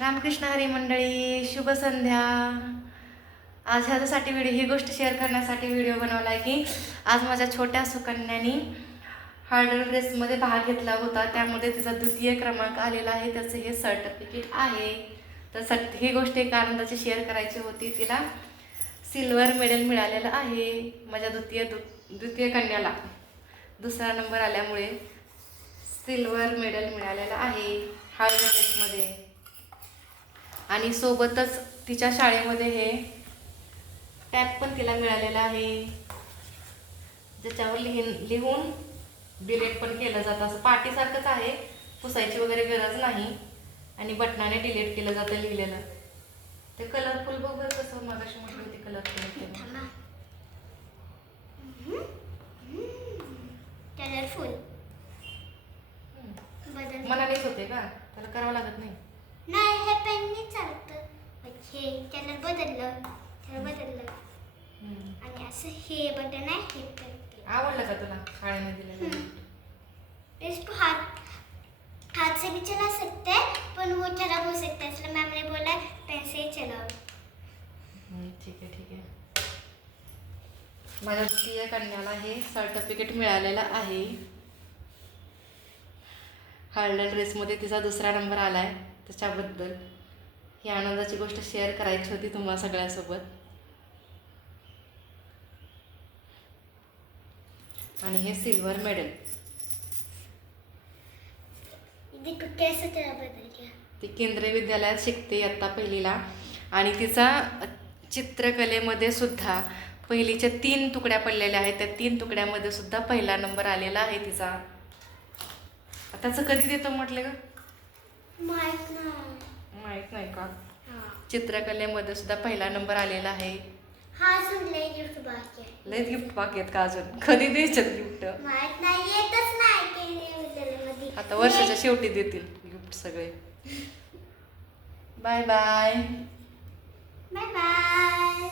रामकृष्ण हरी मंडळी, शुभ संध्या. आज ह्याच्यासाठी ही गोष्ट शेअर करण्यासाठी व्हिडिओ बनवला आहे की आज माझ्या छोट्या सुकन्यानी हळद रेसमध्ये भाग घेतला होता. त्यामध्ये तिचा द्वितीय क्रमांक आलेला आहे. त्याचं हे सर्टिफिकेट आहे. तर ही गोष्ट एक आनंदाची शेअर करायची होती. तिला सिल्वर मेडल मिळालेलं आहे. माझ्या द्वितीय कन्याला दुसरा नंबर आल्यामुळे सिल्वर मेडल मिळालेलं आहे हळद रेसमध्ये. आणि सोबतच तिच्या शाळेमध्ये हे टॅग पण तिला मिळालेला आहे, ज्याच्यावर लिहून डिलीट पण केलं जातं. असं पाटीसारखंच आहे, पुसायची वगैरे गरज नाही आणि बटनाने डिलीट केलं जातं लिहिलेलं. ते कलरफुल बघ कसं मगाशी म्हटलं होती कलरफुल. मनानेच होते का, त्याला करावं लागत नाही. नाही, हे पेनने चालतं. हे त्याला बदललं आणि असं हे बटन आहे, हे पेन. आवडलं का तुला शाळेने दिलेलं? इसको हाथ से भी चला सकते हैं, पर वो खराब हो सकता है, इसलिए मैम ने बोला पेन से ही चलाओ. ठीक आहे. माझ्या द्वितीय कन्याला हे सर्टिफिकेट मिळालेलं आहे. हळद रेसमध्ये तिचा दुसरा नंबर आला आहे. त्याच्याबद्दल ही आनंदाची गोष्ट शेअर करायची होती तुम्हा सगळ्यासोबत. आणि हे सिल्वर मेडल. ती केंद्रीय विद्यालयात शिकते इयत्ता पहिलीला. आणि तिचा चित्रकलेमध्ये सुद्धा पहिलीच्या 3 तुकड्या पडलेल्या आहेत. त्या 3 तुकड्यामध्ये सुद्धा पहिला नंबर आलेला आहे तिचा. त्याचं कधी देतो म्हटले का? माहित नाही का? चित्रकलेमध्ये सुद्धा पहिला नंबर आलेला आहे. लय गिफ्ट बाकी आहेत का अजून? कधी द्यायच्यात गिफ्ट? आता वर्षाच्या शेवटी देतील गिफ्ट सगळे. Bye bye. Bye bye.